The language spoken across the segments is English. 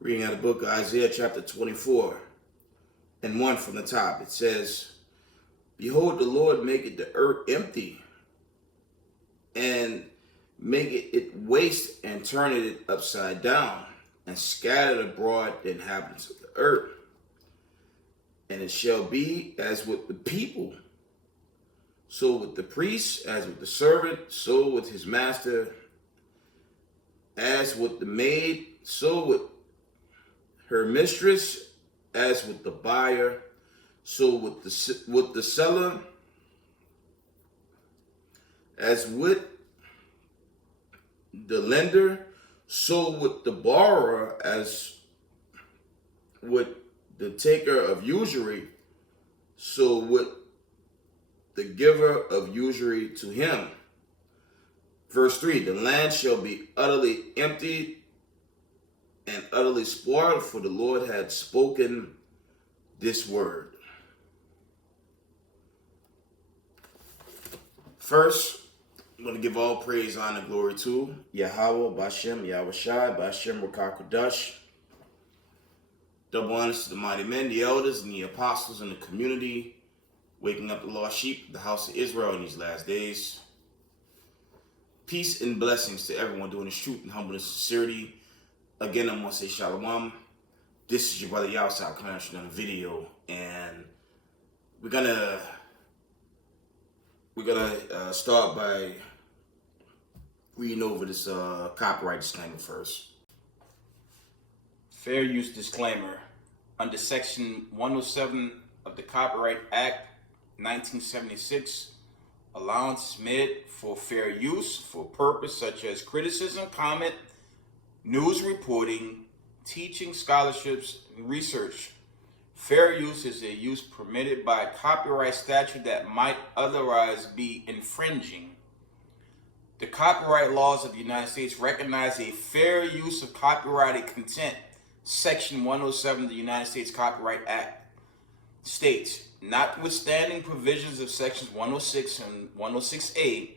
Reading out of the book of Isaiah chapter 24 and 1 from the top. It says, Behold, the Lord maketh the earth empty, and maketh it waste, and turneth it upside down, and scattered abroad the inhabitants of the earth. And it shall be as with the people, so with the priest, as with the servant, so with his master, as with the maid, so with her mistress, as with the buyer, so with the seller, as with the lender, so with the borrower, as with the taker of usury, so with the giver of usury to him. Verse 3, the land shall be utterly emptied and utterly spoiled, for the Lord had spoken this word. First, I'm going to give all praise, honor, glory to Yahweh, Bashem, Yahushai, Bashem, Rakakodash. Double honors to the mighty men, the elders, and the apostles in the community, waking up the lost sheep of the house of Israel in these last days. Peace and blessings to everyone doing this truth and humbleness and sincerity. Again, I'm going to say shalom. This is your brother Yahushai coming at you on a video, and we're gonna start by reading over this copyright disclaimer first. Fair use disclaimer. Under Section 107 of the Copyright Act 1976, allowance is made for fair use for purpose such as criticism, comment, news reporting, teaching, scholarships, and research. Fair use is a use permitted by copyright statute that might otherwise be infringing. The copyright laws of the United States recognize a fair use of copyrighted content. Section 107 of the United States Copyright Act states, notwithstanding provisions of sections 106 and 106A,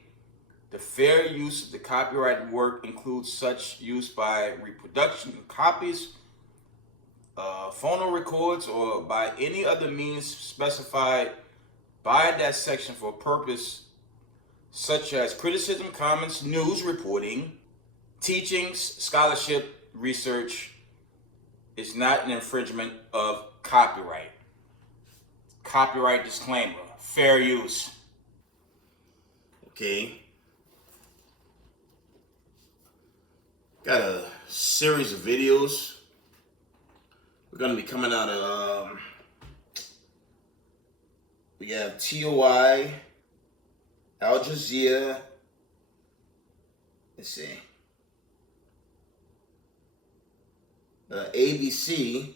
the fair use of the copyrighted work includes such use by reproduction, copies, phonorecords, or by any other means specified by that section for purpose such as criticism, comments, news reporting, teachings, scholarship, research, is not an infringement of copyright. Copyright disclaimer, fair use. Okay. Got a series of videos. We're going to be coming out of, we have TOI, Al Jazeera, let's see, ABC,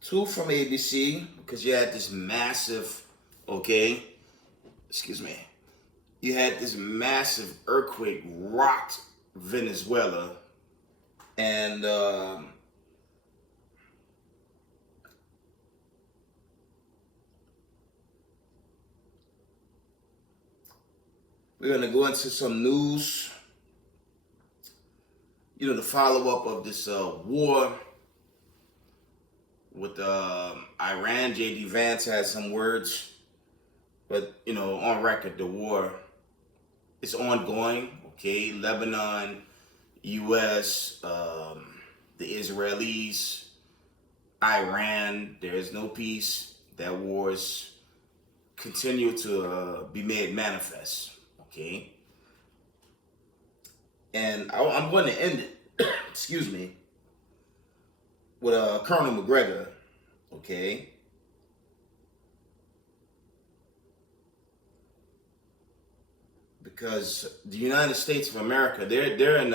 two from ABC, because you had this massive, you had this massive earthquake rocked Venezuela, and we're going to go into some news, the follow-up of this war with Iran. J.D. Vance had some words, but, on record, the war is ongoing, Lebanon, U.S., the Israelis, Iran, there is no peace. That wars continue to be made manifest, And I'm going to end it, excuse me, with Colonel McGregor, because the United States of America, they're in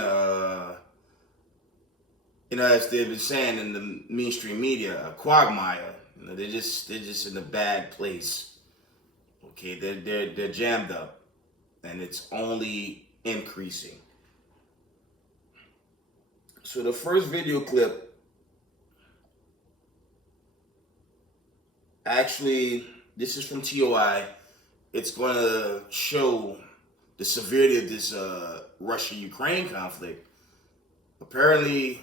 as they've been saying in the mainstream media, a quagmire. You know, they're just in a bad place. Okay, they're jammed up, and it's only increasing. So the first video clip, actually, this is from TOI. It's going to show the severity of this Russia-Ukraine conflict. Apparently,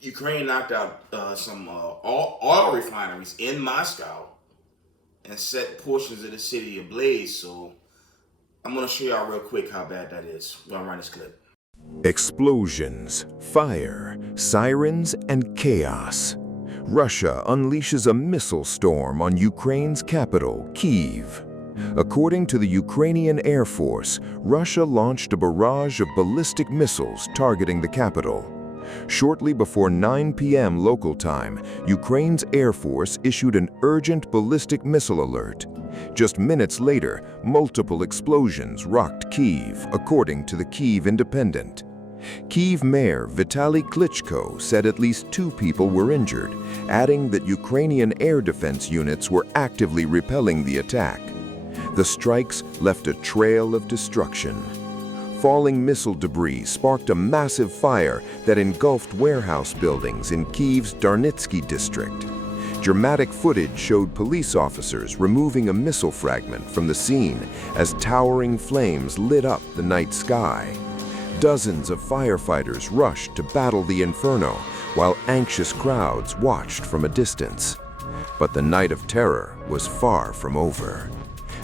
Ukraine knocked out some oil refineries in Moscow and set portions of the city ablaze. So I'm going to show y'all real quick how bad that is. We're going to run this clip. Explosions, fire, sirens, and chaos. Russia unleashes a missile storm on Ukraine's capital, Kyiv. According to the Ukrainian Air Force, Russia launched a barrage of ballistic missiles targeting the capital. Shortly before 9 p.m. local time, Ukraine's Air Force issued an urgent ballistic missile alert. Just minutes later, multiple explosions rocked Kyiv, according to the Kyiv Independent. Kyiv Mayor Vitaly Klitschko said at least 2 people were injured, adding that Ukrainian air defense units were actively repelling the attack. The strikes left a trail of destruction. Falling missile debris sparked a massive fire that engulfed warehouse buildings in Kyiv's Darnitsky district. Dramatic footage showed police officers removing a missile fragment from the scene as towering flames lit up the night sky. Dozens of firefighters rushed to battle the inferno, while anxious crowds watched from a distance. But the night of terror was far from over.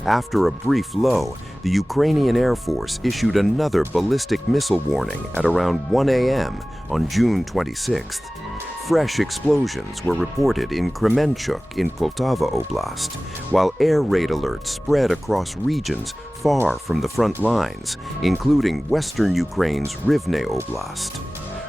After a brief lull, the Ukrainian Air Force issued another ballistic missile warning at around 1 a.m. on June 26th. Fresh explosions were reported in Kremenchuk in Poltava Oblast, while air raid alerts spread across regions far from the front lines, including western Ukraine's Rivne Oblast.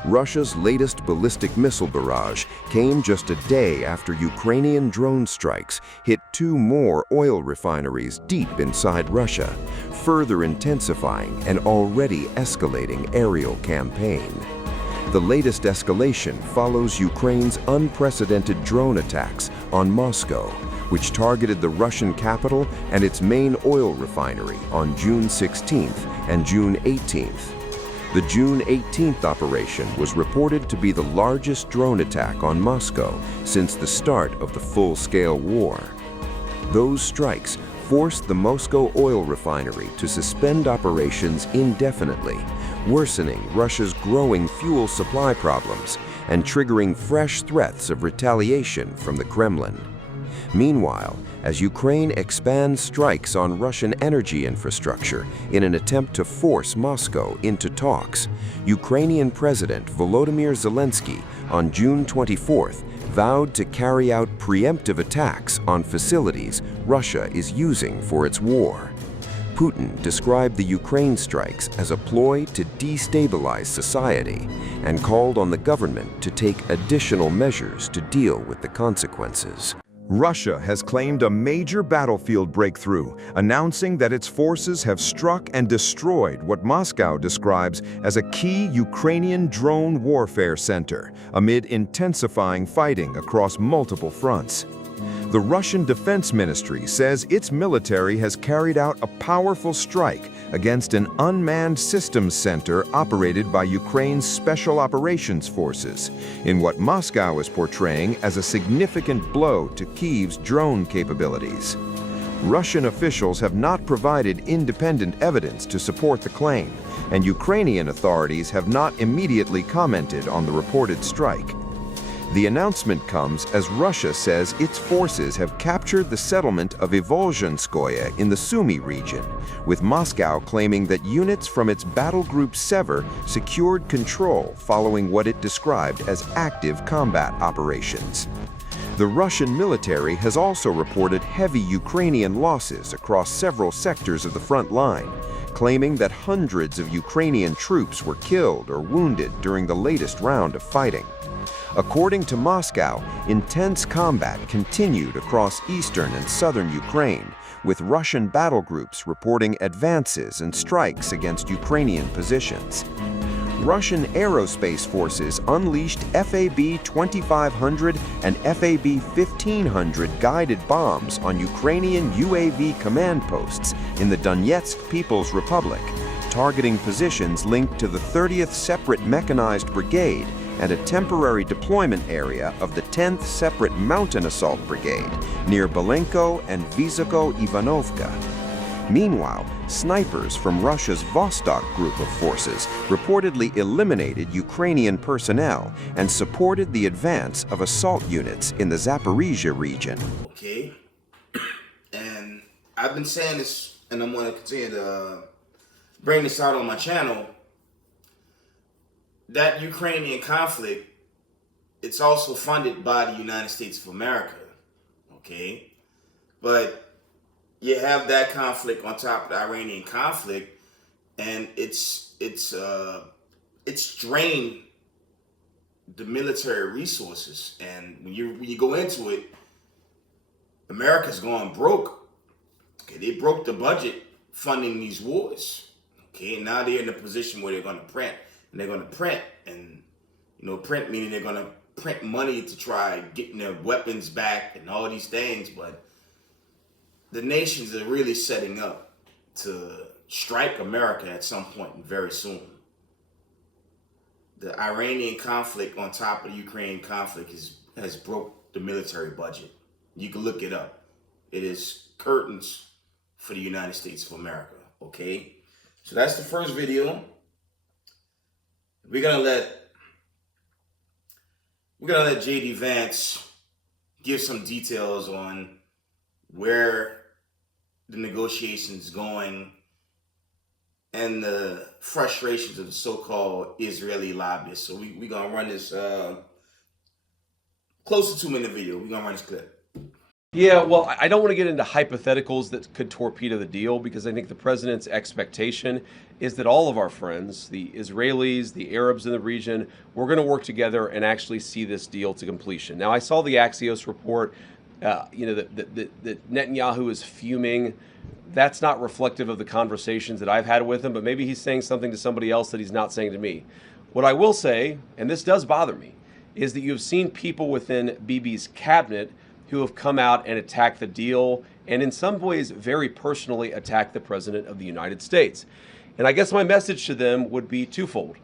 Russia's latest ballistic missile barrage came just a day after Ukrainian drone strikes hit 2 more oil refineries deep inside Russia, further intensifying an already escalating aerial campaign. The latest escalation follows Ukraine's unprecedented drone attacks on Moscow, which targeted the Russian capital and its main oil refinery on June 16th and June 18th. The June 18th operation was reported to be the largest drone attack on Moscow since the start of the full-scale war. Those strikes forced the Moscow oil refinery to suspend operations indefinitely, worsening Russia's growing fuel supply problems and triggering fresh threats of retaliation from the Kremlin. Meanwhile, as Ukraine expands strikes on Russian energy infrastructure in an attempt to force Moscow into talks, Ukrainian President Volodymyr Zelensky on June 24th vowed to carry out preemptive attacks on facilities Russia is using for its war. Putin described the Ukraine strikes as a ploy to destabilize society and called on the government to take additional measures to deal with the consequences. Russia has claimed a major battlefield breakthrough, announcing that its forces have struck and destroyed what Moscow describes as a key Ukrainian drone warfare center, amid intensifying fighting across multiple fronts. The Russian Defense Ministry says its military has carried out a powerful strike against an unmanned systems center operated by Ukraine's Special Operations Forces, in what Moscow is portraying as a significant blow to Kyiv's drone capabilities. Russian officials have not provided independent evidence to support the claim, and Ukrainian authorities have not immediately commented on the reported strike. The announcement comes as Russia says its forces have captured the settlement of Ivolzhinskoye in the Sumy region, with Moscow claiming that units from its battle group Sever secured control following what it described as active combat operations. The Russian military has also reported heavy Ukrainian losses across several sectors of the front line, claiming that hundreds of Ukrainian troops were killed or wounded during the latest round of fighting. According to Moscow, intense combat continued across eastern and southern Ukraine, with Russian battle groups reporting advances and strikes against Ukrainian positions. Russian aerospace forces unleashed FAB-2500 and FAB-1500 guided bombs on Ukrainian UAV command posts in the Donetsk People's Republic, targeting positions linked to the 30th Separate Mechanized Brigade and a temporary deployment area of the 10th Separate Mountain Assault Brigade near Belenko and Visoko-Ivanovka. Meanwhile, snipers from Russia's Vostok group of forces reportedly eliminated Ukrainian personnel and supported the advance of assault units in the Zaporizhia region. Okay, and I've been saying this, and I'm going to continue to bring this out on my channel. That Ukrainian conflict, it's also funded by the United States of America, okay? But you have that conflict on top of the Iranian conflict, and it's drained the military resources. And when you go into it, America's going broke. Okay, they broke the budget funding these wars. Okay, now they're in a position where they're going to print. And they're going to print, and print meaning they're going to print money to try getting their weapons back and all these things. But the nations are really setting up to strike America at some point very soon. The Iranian conflict on top of the Ukraine conflict has broke the military budget. You can look it up. It is curtains for the United States of America. Okay, so that's the first video. We're gonna let J.D. Vance give some details on where the negotiations going and the frustrations of the so-called Israeli lobbyists. So we're gonna run this close to 2-minute video. We're gonna run this clip. Yeah, well, I don't want to get into hypotheticals that could torpedo the deal, because I think the president's expectation is that all of our friends, the Israelis, the Arabs in the region, we're going to work together and actually see this deal to completion. Now, I saw the Axios report, that Netanyahu is fuming. That's not reflective of the conversations that I've had with him, but maybe he's saying something to somebody else that he's not saying to me. What I will say, and this does bother me, is that you've seen people within Bibi's cabinet who have come out and attacked the deal, and in some ways very personally attacked the President of the United States. And I guess my message to them would be twofold.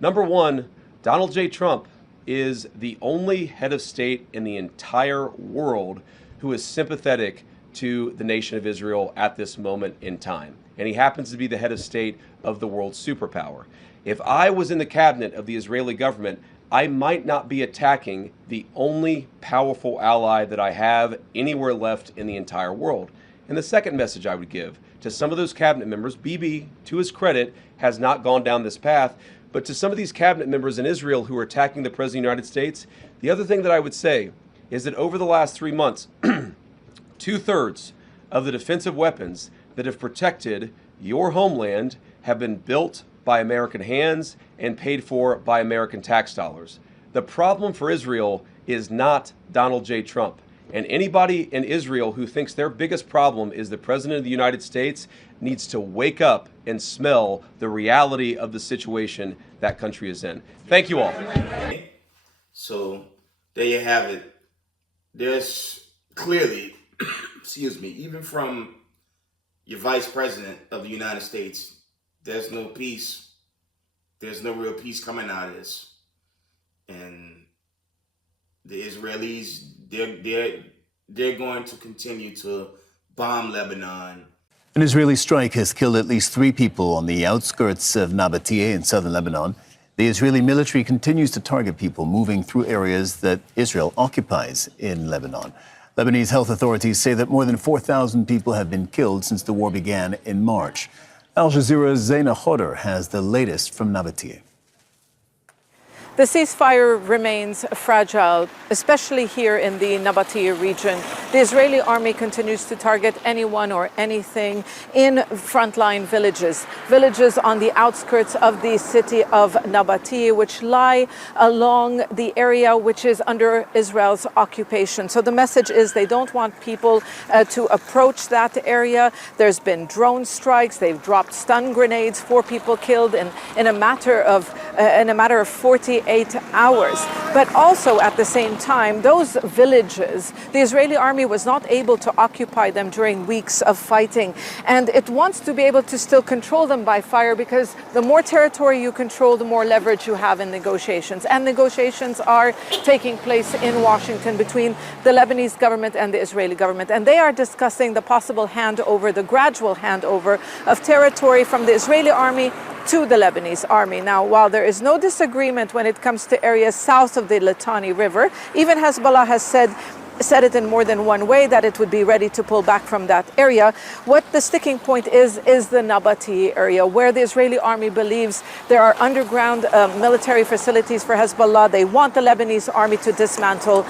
Number one, Donald J. Trump is the only head of state in the entire world who is sympathetic to the nation of Israel at this moment in time. And he happens to be the head of state of the world's superpower. If I was in the cabinet of the Israeli government, I might not be attacking the only powerful ally that I have anywhere left in the entire world. And the second message I would give to some of those cabinet members, Bibi, to his credit, has not gone down this path, but to some of these cabinet members in Israel who are attacking the President of the United States, the other thing that I would say is that over the last 3 months, 2/3 of the defensive weapons that have protected your homeland have been built by American hands and paid for by American tax dollars. The problem for Israel is not Donald J. Trump. And anybody in Israel who thinks their biggest problem is the President of the United States needs to wake up and smell the reality of the situation that country is in. Thank you all. So there you have it. There's clearly, excuse me, even from your Vice President of the United States, there's no peace. There's no real peace coming out of this. And the Israelis, they're going to continue to bomb Lebanon. An Israeli strike has killed at least 3 people on the outskirts of Nabatea in southern Lebanon. The Israeli military continues to target people moving through areas that Israel occupies in Lebanon. Lebanese health authorities say that more than 4,000 people have been killed since the war began in March. Al Jazeera's Zaina Khodr has the latest from Nabatea. The ceasefire remains fragile, especially here in the Nabatea region. The Israeli army continues to target anyone or anything in frontline villages, villages on the outskirts of the city of Nabatea, which lie along the area which is under Israel's occupation. So the message is they don't want people to approach that area. There's been drone strikes. They've dropped stun grenades, 4 people killed in a matter of in a matter of 48 hours. But also at the same time, those villages, the Israeli army was not able to occupy them during weeks of fighting. And it wants to be able to still control them by fire, because the more territory you control, the more leverage you have in negotiations. And negotiations are taking place in Washington between the Lebanese government and the Israeli government. And they are discussing the possible handover, the gradual handover of territory from the Israeli army to the Lebanese army. Now, while there is no disagreement when it comes to areas south of the Litani River, even Hezbollah has said it in more than one way that it would be ready to pull back from that area. What the sticking point is the Nabati area, where the Israeli army believes there are underground military facilities for Hezbollah. They want the Lebanese army to dismantle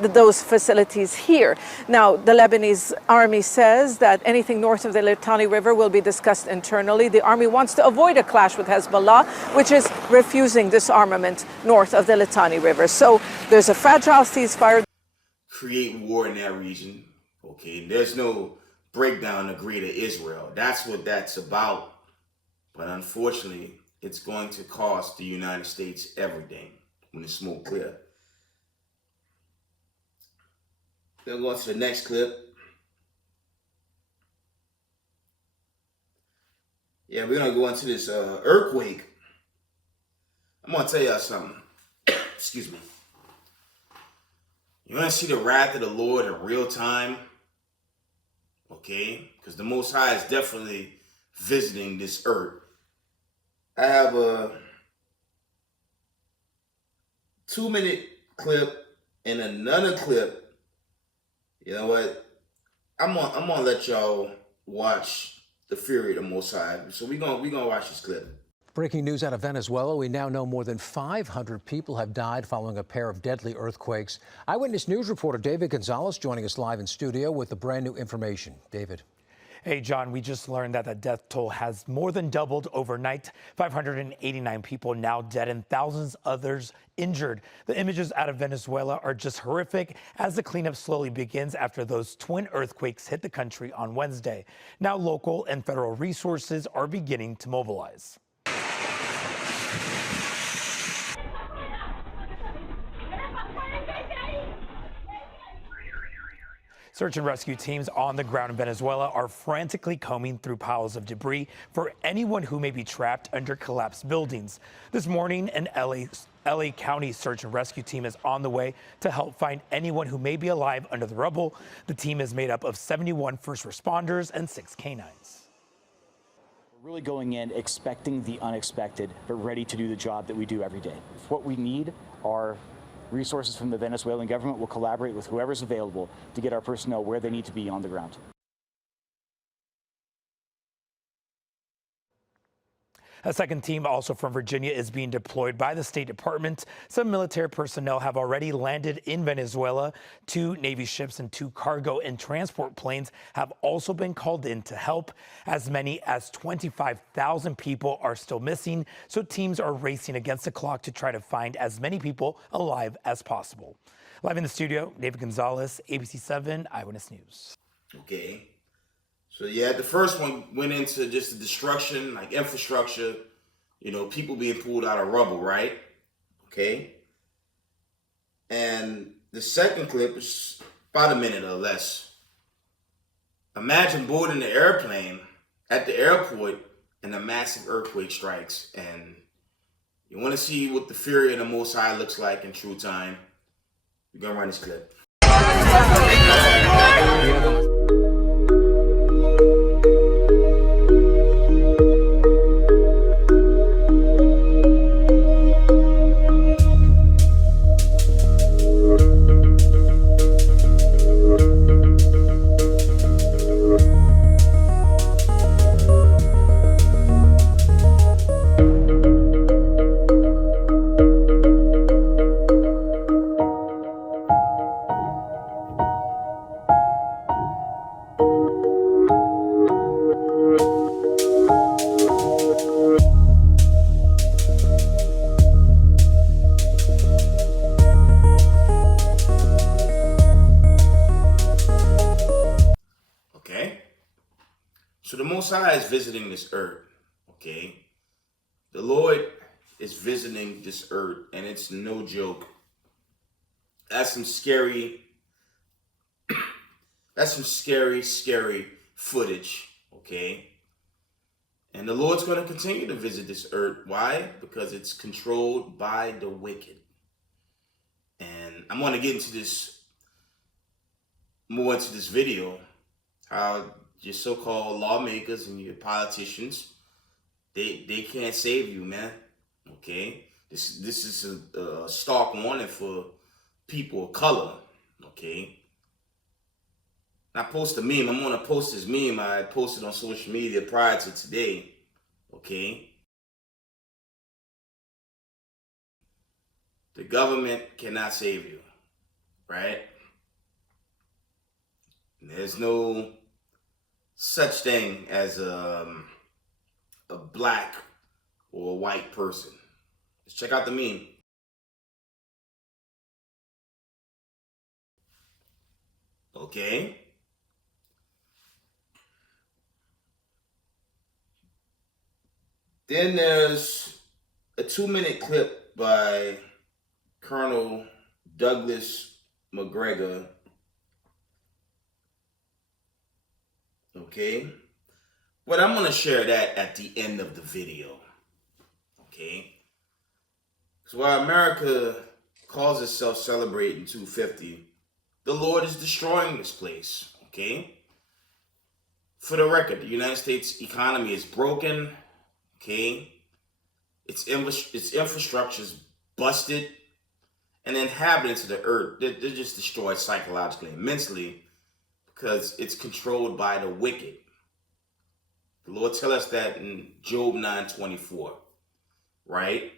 those facilities here. Now, the Lebanese army says that anything north of the Litani River will be discussed internally. The army wants to avoid a clash with Hezbollah, which is refusing disarmament north of the Litani River. So there's a fragile ceasefire. Create war in that region. Okay, there's no breakdown of greater Israel. That's what that's about. But unfortunately, it's going to cost the United States everything when the smoke clear. Then go on to the next clip. Yeah, we're gonna go into this earthquake. I'm gonna tell y'all something. Excuse me. You want to see the wrath of the Lord in real time? Okay? Because the Most High is definitely visiting this earth. I have a 2-minute clip and another clip. You know what? I'm gonna let y'all watch the fury of the Most High. So we're gonna watch this clip. Breaking news out of Venezuela. We now know more than 500 people have died following a pair of deadly earthquakes. Eyewitness News reporter David Gonzalez joining us live in studio with the brand new information. David. Hey, John, we just learned that the death toll has more than doubled overnight. 589 people now dead and thousands others injured. The images out of Venezuela are just horrific as the cleanup slowly begins after those twin earthquakes hit the country on Wednesday. Now local and federal resources are beginning to mobilize. Search and rescue teams on the ground in Venezuela are frantically combing through piles of debris for anyone who may be trapped under collapsed buildings. This morning, an LA County search and rescue team is on the way to help find anyone who may be alive under the rubble. The team is made up of 71 first responders and 6 canines. We're really going in expecting the unexpected, but ready to do the job that we do every day. What we need are resources from the Venezuelan government. Will collaborate with whoever's available to get our personnel where they need to be on the ground. A second team, also from Virginia, is being deployed by the State Department. Some military personnel have already landed in Venezuela. 2 Navy ships and 2 cargo and transport planes have also been called in to help. As many as 25,000 people are still missing, so teams are racing against the clock to try to find as many people alive as possible. Live in the studio, David Gonzalez, ABC 7 Eyewitness News. Okay. So yeah, the first one went into just the destruction, like infrastructure, you know, people being pulled out of rubble, right? Okay. And the second clip is about a minute or less. Imagine boarding the airplane at the airport and a massive earthquake strikes. And you want to see what the fury of the Most High looks like in true time. We're going to run this clip. So the Most High is visiting this earth, okay? The Lord, is visiting this earth, and it's no joke. That's some scary scary footage, okay? And the Lord's going to continue to visit this earth. Why? Because it's controlled by the wicked. And I'm going to get into this more into this video, how your so-called lawmakers and your politicians, they can't save you, man. Okay? This is a stark warning for people of color. Okay? I post a meme. I'm going to post this meme I posted on social media prior to today. Okay? The government cannot save you. Right? There's no such thing as a black or a white person. Let's check out the meme. Okay? Then there's a 2-minute clip by Colonel Douglas McGregor. Okay? But I'm going to share that at the end of the video. Okay? So while America calls itself celebrating 250, the Lord is destroying this place. Okay? For the record, the United States economy is broken. Okay? Its infrastructure is busted. And the inhabitants of the earth, they're just destroyed psychologically and mentally because it's controlled by the wicked. The Lord tells us that in Job 9:24, right?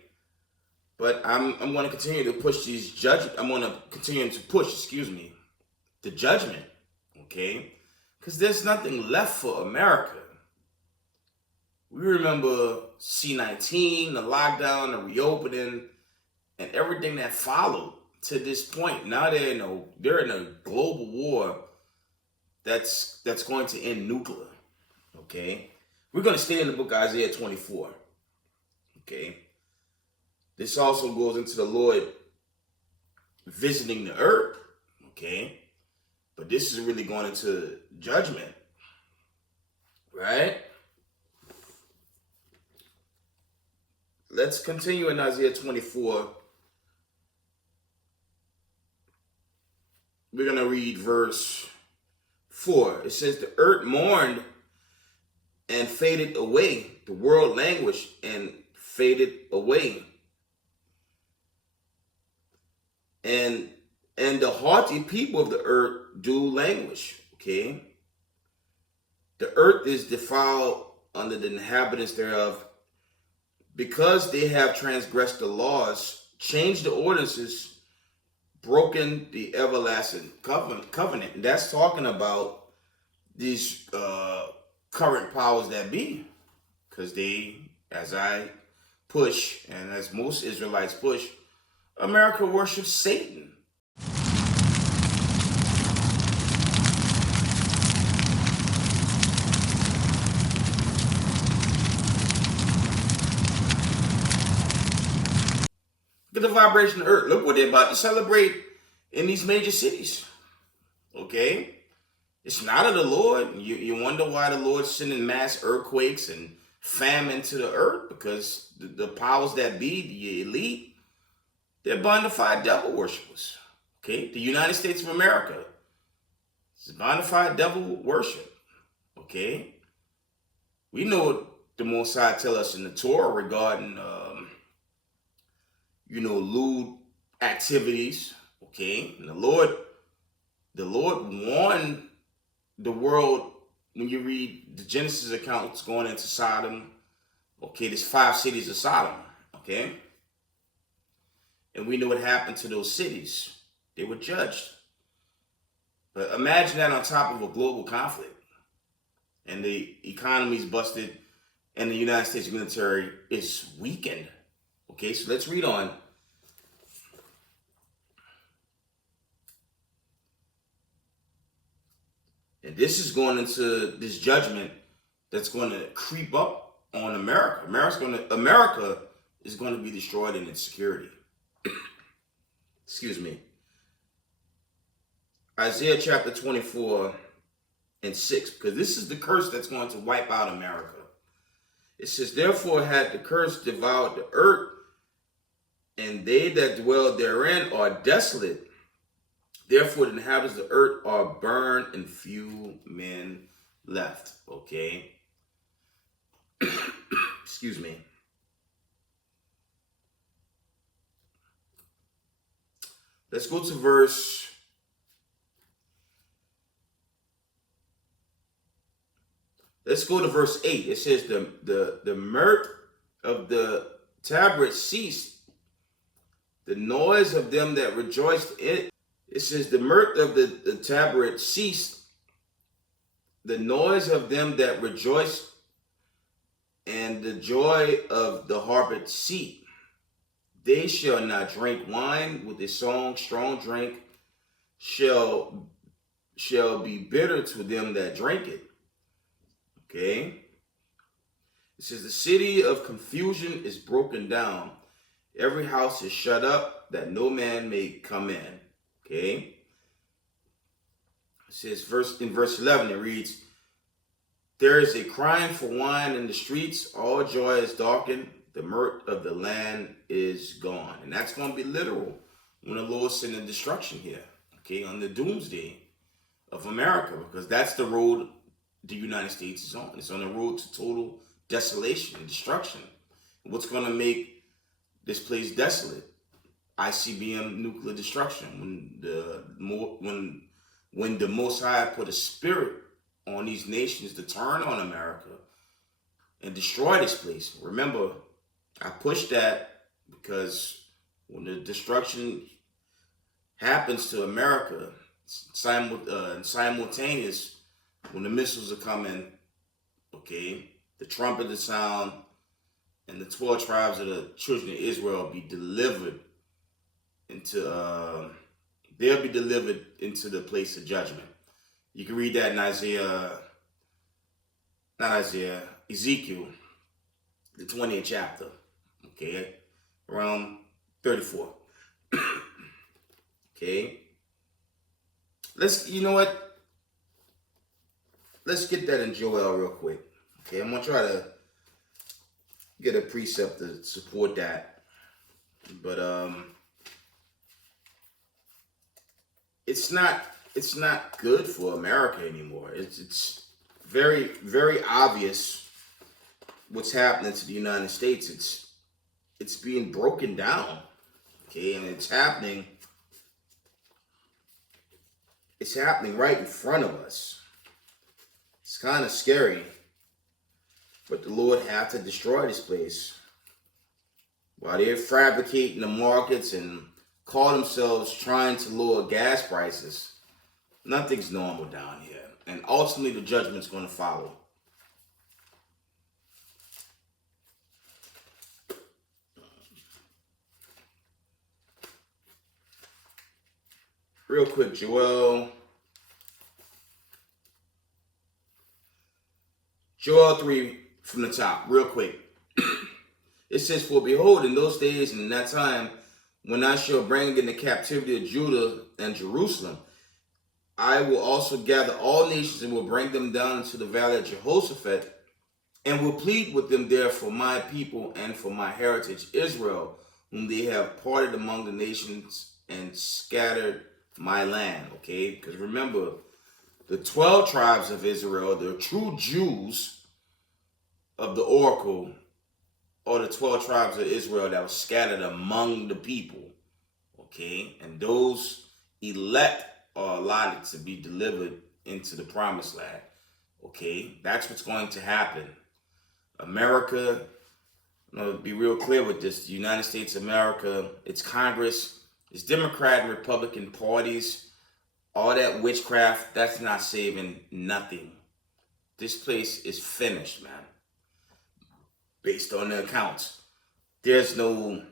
But I'm going to continue to push these I'm going to continue to push, the judgment, okay? Because there's nothing left for America. We remember C-19, the lockdown, the reopening, and everything that followed to this point. Now they're in a global war that's going to end nuclear. Okay? We're going to stay in the book of Isaiah 24. Okay? This also goes into the Lord visiting the earth. Okay? But this is really going into judgment. Right? Let's continue in Isaiah 24. We're going to read verse 4. It says, the earth mourned and faded away. The world languished and faded away. And the haughty people of the earth do languish. Okay? The earth is defiled under the inhabitants thereof, because they have transgressed the laws, changed the ordinances, broken the everlasting covenant. And that's talking about these current powers that be. Because they, as I push, and as most Israelites push, America worships Satan. Look at the vibration of earth. Look what they're about to celebrate in these major cities. Okay? It's not of the Lord. You wonder why the Lord's sending mass earthquakes and famine to the earth, because the powers that be, the elite, they're bona fide devil worshippers. Okay? The United States of America is bona fide devil worship. Okay? We know what the Most High tell us in the Torah regarding lewd activities, okay? And the Lord warned the world when you read the Genesis accounts going into Sodom. Okay, there's 5 cities of Sodom, okay? And we know what happened to those cities. They were judged. But imagine that on top of a global conflict. And the economy's busted and the United States military is weakened. Okay, so let's read on. And this is going into this judgment that's going to creep up on America. America is going to be destroyed in its security. Excuse me. Isaiah chapter 24:6, because this is the curse that's going to wipe out America. It says, therefore had the curse devoured the earth, and they that dwell therein are desolate. Therefore the inhabitants of the earth are burned, and few men left. Okay. Excuse me. Let's go to verse 8. It says the mirth of the tabret ceased, the noise of them that rejoiced in it. It says the mirth of the tabret ceased, the noise of them that rejoiced, and the joy of the harpet ceased. They shall not drink wine with a song, strong drink shall be bitter to them that drink it. Okay. It says the city of confusion is broken down. Every house is shut up that no man may come in. Okay. It says in verse 11, it reads, there is a crying for wine in the streets. All joy is darkened. The mirth of the land is gone. And that's going to be literal when the Lord sends destruction here. Okay. On the doomsday of America, because that's the road the United States is on. It's on the road to total desolation and destruction. What's going to make this place desolate? ICBM nuclear destruction. When the Most High put a spirit on these nations to turn on America and destroy this place. Remember, I pushed that because when the destruction happens to America, simultaneous. When the missiles are coming, okay, the trumpet will sound, and the 12 tribes of the children of Israel will be delivered into, they'll be delivered into the place of judgment. You can read that in Ezekiel, the 20th chapter, okay, around 34. Okay. You know what? Let's get that in Joel real quick. Okay, I'm gonna try to get a precept to support that. But it's not good for America anymore. It's very, very obvious what's happening to the United States. It's being broken down. Okay, and it's happening right in front of us. It's kind of scary, but the Lord had to destroy this place. While they're fabricating the markets and call themselves trying to lower gas prices, nothing's normal down here. And ultimately, the judgment's going to follow. Real quick, Joel 3 from the top, real quick. It says, for behold, in those days and in that time, when I shall bring into captivity of Judah and Jerusalem, I will also gather all nations and will bring them down into the valley of Jehoshaphat, and will plead with them there for my people and for my heritage Israel, whom they have parted among the nations and scattered my land. Okay, because remember, the 12 tribes of Israel, the true Jews of the oracle, or the 12 tribes of Israel that was scattered among the people. Okay, and those elect are allotted to be delivered into the promised land. Okay, that's what's going to happen. America, I'm going to be real clear with this. The United States of America, its Congress, its Democrat and Republican parties, all that witchcraft, that's not saving nothing. This place is finished, man. Based on the accounts, there's no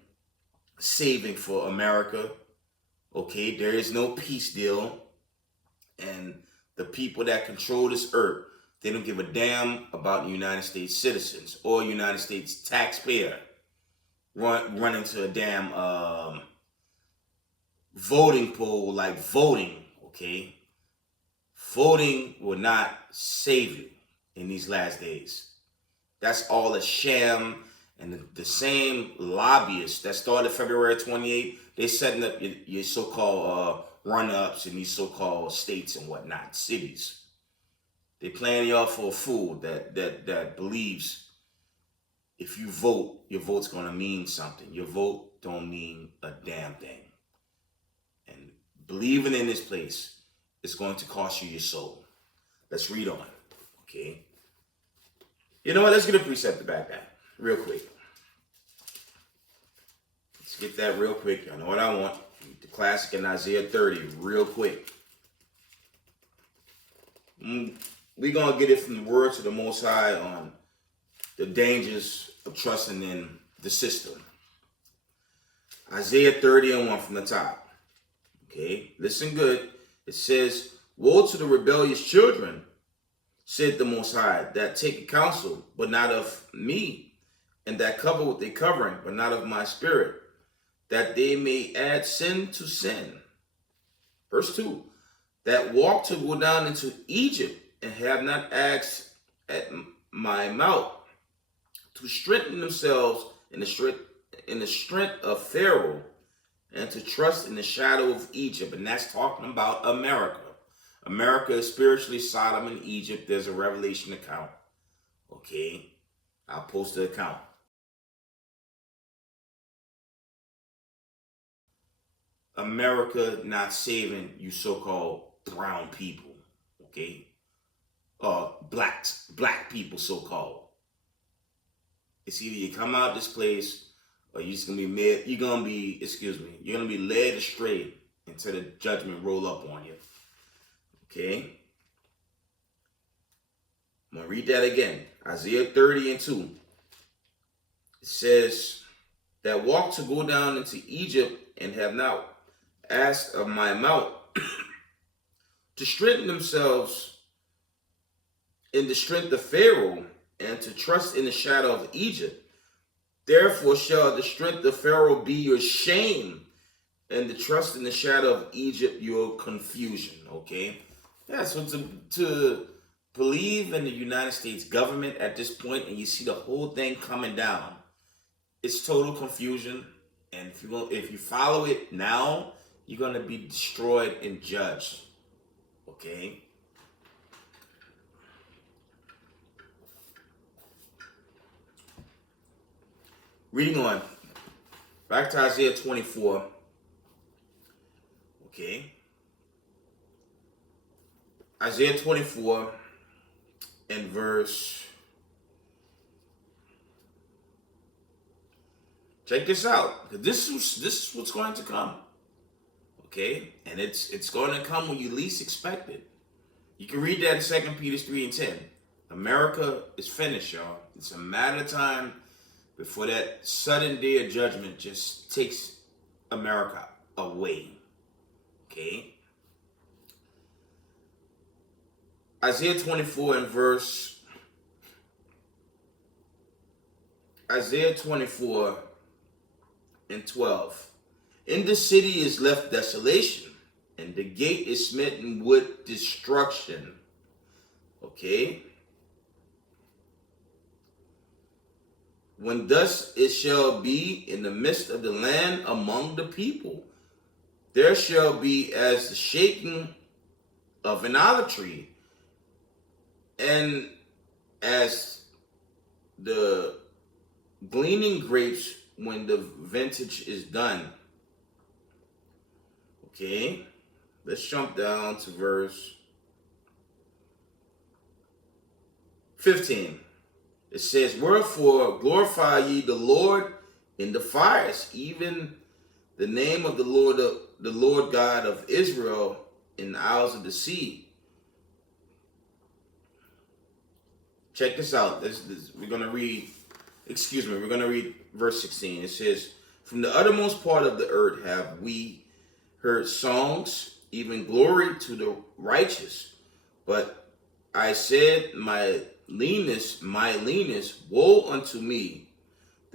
saving for America. Okay, there is no peace deal. And the people that control this earth, they don't give a damn about the United States citizens or United States taxpayer. run into a damn voting poll like voting, okay? Voting will not save you in these last days. That's all a sham, and the same lobbyists that started February 28th, they setting up your so-called run-ups in these so-called states and whatnot, cities. They playing y'all for a fool that believes if you vote, your vote's gonna mean something. Your vote don't mean a damn thing. And believing in this place is going to cost you your soul. Let's read on, okay? You know what? Let's get a preceptor back down real quick. Let's get that real quick. I know what I want. Read the classic in Isaiah 30 real quick. We're going to get it from the words of the Most High on the dangers of trusting in the system. Isaiah 30:1 from the top. Okay, listen good. It says, "Woe to the rebellious children, said the Most High, that take counsel, but not of me, and that cover with their covering, but not of my spirit, that they may add sin to sin." Verse 2, "That walk to go down into Egypt, and have not asked at my mouth, to strengthen themselves in the strength of Pharaoh, and to trust in the shadow of Egypt." And that's talking about America. America is spiritually Sodom and Egypt. There's a Revelation account. Okay, I'll post the account. America not saving you so-called brown people. Okay, black people so-called. It's either you come out this place or you're just gonna be mad. You're gonna be led astray until the judgment roll up on you. Okay? I'm gonna read that again. Isaiah 30:2. It says, "That walk to go down into Egypt, and have not asked of my mouth, to strengthen themselves in the strength of Pharaoh, and to trust in the shadow of Egypt. Therefore shall the strength of Pharaoh be your shame, and the trust in the shadow of Egypt your confusion." Okay? Yeah, so to believe in the United States government at this point, and you see the whole thing coming down, it's total confusion. And if you follow it now, you're gonna be destroyed and judged. Okay? Reading on, back to Isaiah 24. Okay. Isaiah 24 and verse. Check this out. This is what's going to come. Okay? And it's going to come when you least expect it. You can read that in 2 Peter 3:10. America is finished, y'all. It's a matter of time before that sudden day of judgment just takes America away. Okay? Isaiah 24 and verse. Isaiah 24 and 12. "In the city is left desolation, and the gate is smitten with destruction." Okay? "When thus it shall be in the midst of the land among the people, there shall be as the shaking of an olive tree, and as the gleaning grapes when the vintage is done." Okay, let's jump down to verse 15. It says, "Wherefore glorify ye the Lord in the fires, even the name of the Lord God of Israel in the isles of the sea." Check this out. We're gonna read verse 16. It says, "From the uttermost part of the earth have we heard songs, even glory to the righteous. But I said, my leanness, woe unto me,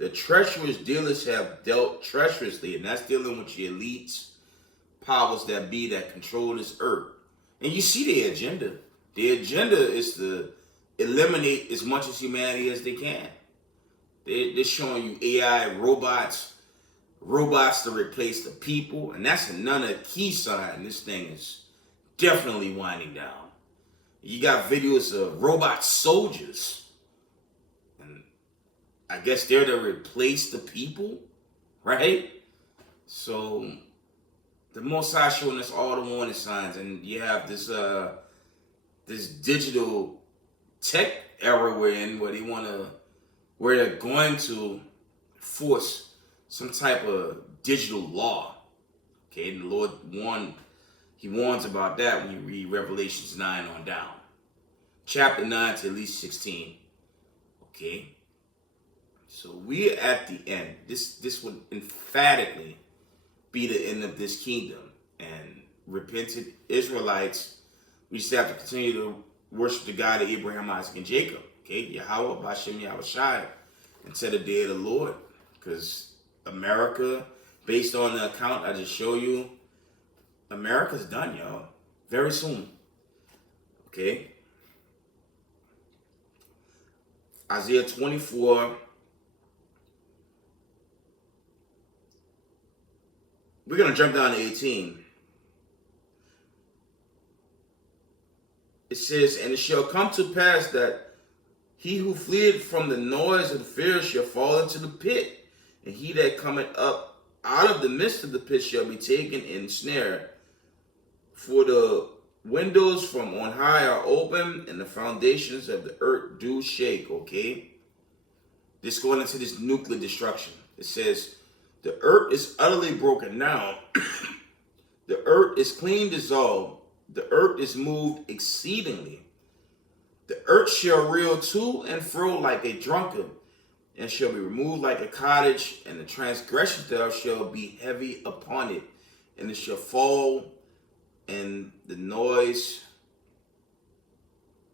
The treacherous dealers have dealt treacherously, and that's dealing with your elites, powers that be that control this earth. And you see their agenda. Their agenda is to eliminate as much of humanity as they can. They're showing you AI robots to replace the people, and that's another key sign this thing is definitely winding down. You got videos of robot soldiers, and I guess they're to replace the people, right? So the Most High showing us all the warning signs, and you have this this digital tech era we're in, where they're going to force some type of digital law. Okay, and the Lord warns about that when you read Revelations 9 on down. Chapter 9 to at least 16. Okay. So we're at the end. This would emphatically be the end of this kingdom. And repentant Israelites, we just have to continue to worship the God of Abraham, Isaac, and Jacob. Okay, Yahweh, Bashem, Yahweh Shai, until the day of the Lord. Because America, based on the account I just showed you, America's done, y'all. Very soon. Okay? Isaiah 24. We're going to jump down to 18. It says, and it shall come to pass that he who fleeth from the noise of the fear shall fall into the pit. And he that cometh up out of the midst of the pit shall be taken and snared. For the windows from on high are open, and the foundations of the earth do shake. Okay? This going into this nuclear destruction. It says, the earth is utterly broken down. The earth is clean dissolved. The earth is moved exceedingly. The earth shall reel to and fro like a drunkard, and shall be removed like a cottage, and the transgression thereof shall be heavy upon it, and it shall fall, and the noise,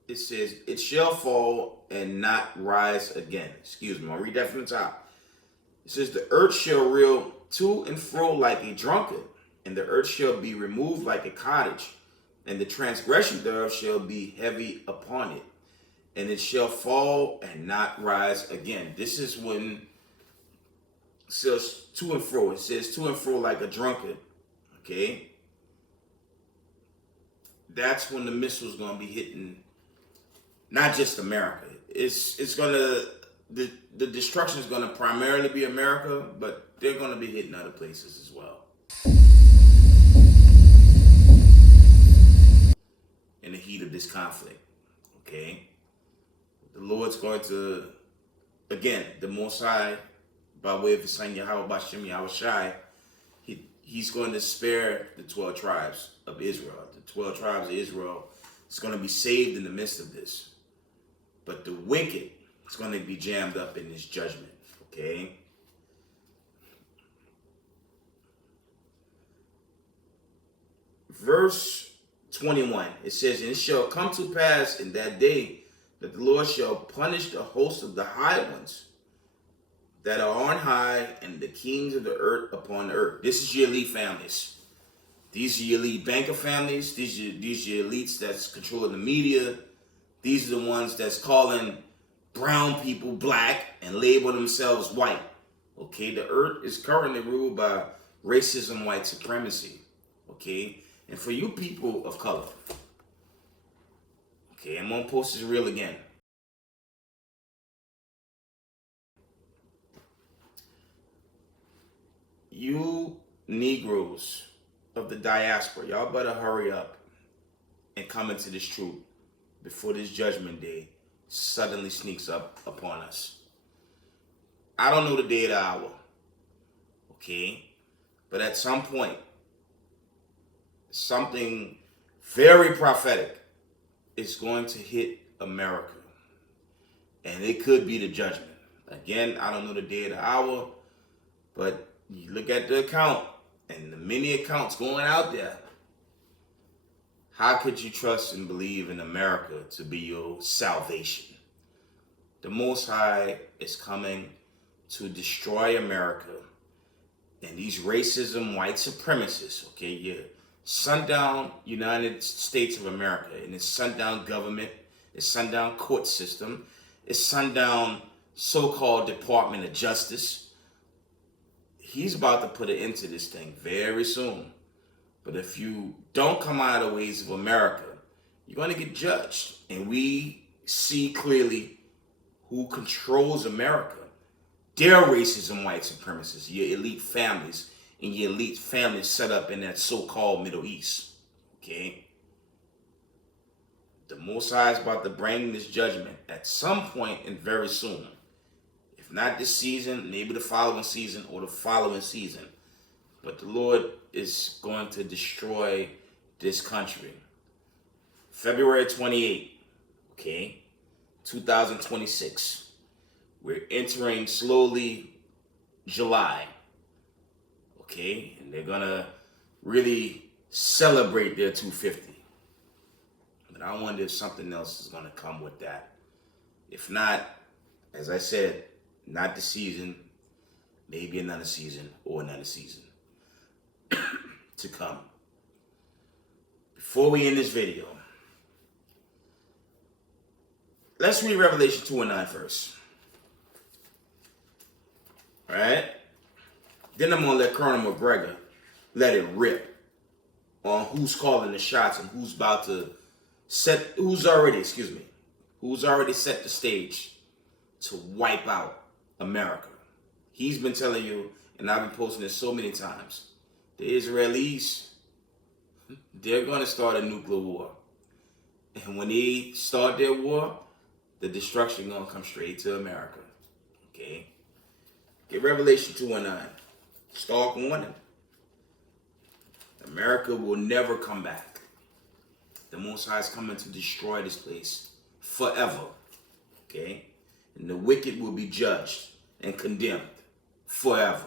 it says, it shall fall and not rise again. Excuse me, I'll read that from the top. It says, the earth shall reel to and fro like a drunkard, and the earth shall be removed like a cottage, and the transgression thereof shall be heavy upon it, and it shall fall and not rise again. This is when it says to and fro. It says to and fro like a drunkard. Okay? That's when the missile's going to be hitting not just America. It's going to, the destruction is going to primarily be America, but they're going to be hitting other places as well. In the heat of this conflict. Okay? The Lord's going to, again, the Most High, by way of his son Yahweh Bashem Yahweh Shai, he's going to spare the 12 tribes of Israel. The 12 tribes of Israel is going to be saved in the midst of this. But the wicked is going to be jammed up in this judgment. Okay? Verse 21, it says, and it shall come to pass in that day that the Lord shall punish the host of the high ones that are on high, and the kings of the earth upon the earth. This is your elite families. These are your elite banker families. These are your elites that's controlling the media. These are the ones that's calling brown people black and label themselves white. Okay, the earth is currently ruled by racism, white supremacy. Okay, and for you people of color, okay, I'm gonna post this reel again. You Negroes of the diaspora, y'all better hurry up and come into this truth before this judgment day suddenly sneaks up upon us. I don't know the day or the hour, okay? But at some point, something very prophetic is going to hit America. And it could be the judgment. Again, I don't know the day or the hour, but you look at the account and the many accounts going out there. How could you trust and believe in America to be your salvation? The Most High is coming to destroy America. And these racism, white supremacists, okay, yeah, sundown United States of America and its sundown government, its sundown court system, its sundown so-called Department of Justice. He's about to put an end to this thing very soon. But if you don't come out of the ways of America, you're going to get judged. And we see clearly who controls America. They're racism, white supremacists, your elite families, and your elite families set up in that so-called Middle East. Okay? The Most High is about to bring this judgment at some point and very soon. If not this season, maybe the following season or the following season. But the Lord is going to destroy this country. February 28th, okay, 2026. We're entering slowly July, okay? And they're gonna really celebrate their 250. But I wonder if something else is gonna come with that. If not, as I said, not this season, maybe another season or another season to come. Before we end this video, let's read Revelation 2:9 first. All right? Then I'm going to let Colonel McGregor let it rip on who's calling the shots and who's about to who's already set the stage to wipe out America. He's been telling you, and I've been posting this so many times, the Israelis, they're going to start a nuclear war. And when they start their war, the destruction going to come straight to America. Okay? Get Revelation 2:9. Stark warning. America will never come back. The Most High is coming to destroy this place forever. Okay? And the wicked will be judged and condemned forever.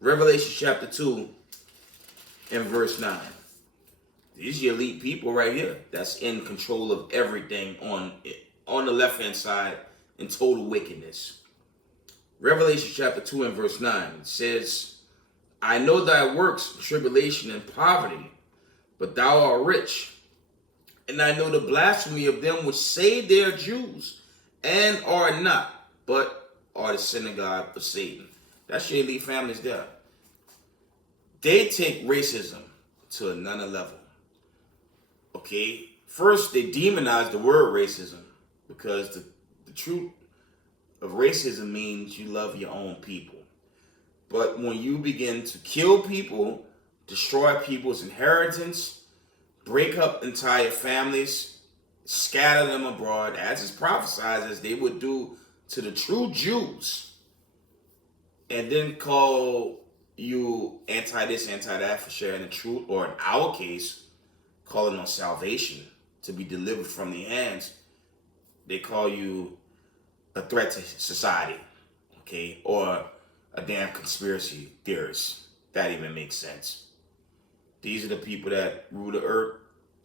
Revelation chapter 2 and verse 9. These are your elite people right here that's in control of everything on the left-hand side in total wickedness. Revelation chapter 2 and verse 9 says, I know thy works, tribulation and poverty, but thou art rich. And I know the blasphemy of them which say they are Jews and are not, but are the synagogue of Satan. That's your elite families there. They take racism to another level. Okay? First, they demonize the word racism because the truth of racism means you love your own people. But when you begin to kill people, destroy people's inheritance, break up entire families, scatter them abroad, as is prophesied as they would do to the true Jews, and then call you anti this, anti that for sharing the truth, or in our case, calling on salvation to be delivered from the hands, they call you a threat to society, okay, or a damn conspiracy theorist. That even makes sense. These are the people that rule the earth,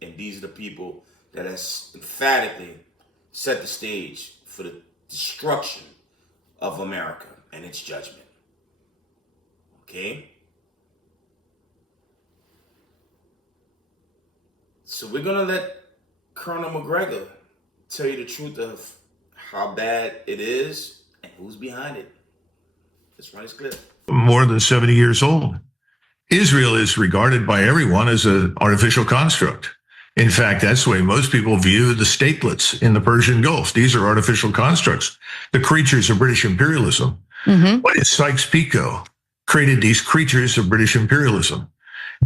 and these are the people that have emphatically set the stage for the destruction of America and its judgment. Okay? So we're going to let Colonel McGregor tell you the truth of how bad it is and who's behind it. Let's run this clip. More than 70 years old. Israel is regarded by everyone as an artificial construct. In fact, that's the way most people view the statelets in the Persian Gulf. These are artificial constructs. The creatures of British imperialism. What is Sykes-Picot? Created these creatures of British imperialism.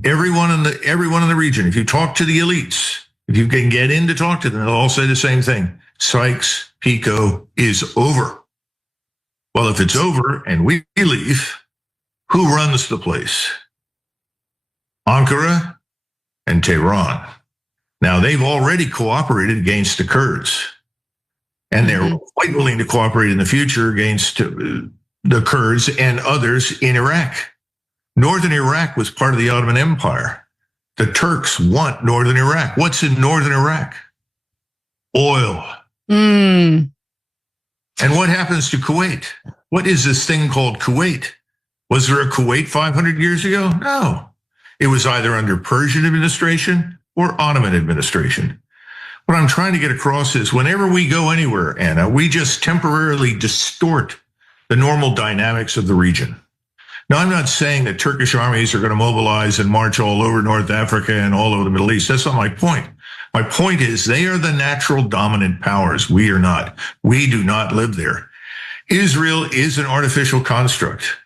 Everyone in the region, if you talk to the elites, if you can get in to talk to them, they'll all say the same thing. Sykes-Picot is over. Well, if it's over and we leave, who runs the place? Ankara and Tehran. Now, they've already cooperated against the Kurds, and they're quite willing to cooperate in the future against the Kurds and others in Iraq. Northern Iraq was part of the Ottoman Empire. The Turks want northern Iraq. What's in northern Iraq? Oil. And what happens to Kuwait? What is this thing called Kuwait? Was there a Kuwait 500 years ago? No. It was either under Persian administration or Ottoman administration. What I'm trying to get across is whenever we go anywhere, Anna, we just temporarily distort the normal dynamics of the region. Now, I'm not saying that Turkish armies are going to mobilize and march all over North Africa and all over the Middle East. That's not my point. My point is they are the natural dominant powers. We are not. We do not live there. Israel is an artificial construct.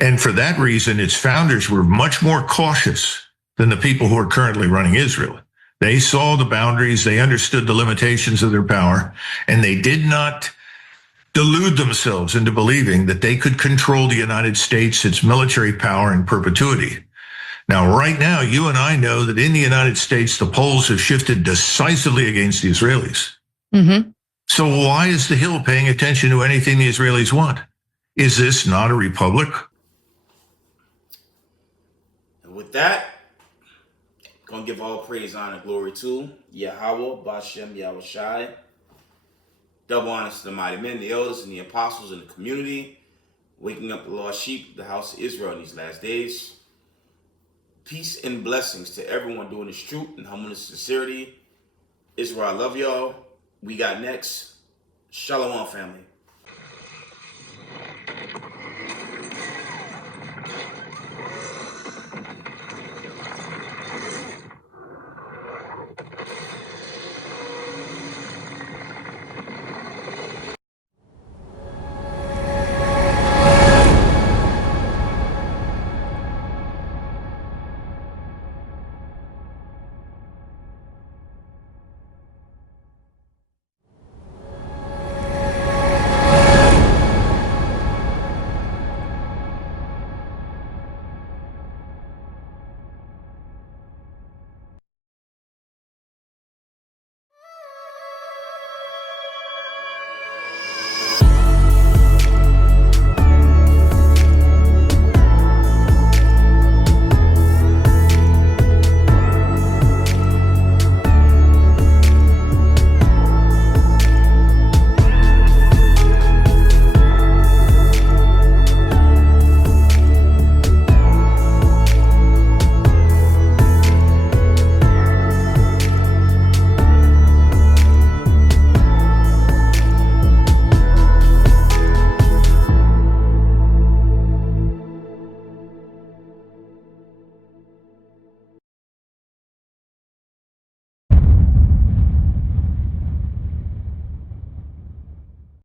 And for that reason, its founders were much more cautious than the people who are currently running Israel. They saw the boundaries, they understood the limitations of their power, and they did not delude themselves into believing that they could control the United States, its military power in perpetuity. Now, right now, you and I know that in the United States, the polls have shifted decisively against the Israelis. Mm-hmm. So why is the Hill paying attention to anything the Israelis want? Is this not a republic? And with that, gonna give all praise, honor, glory to Yahweh, Bashem, Yahweh Shai. Double honors to the mighty men, the elders, and the apostles in the community, waking up the lost sheep of the house of Israel in these last days. Peace and blessings to everyone doing this truth and humbleness and sincerity. Israel, I love y'all. We got next. Shalom, family.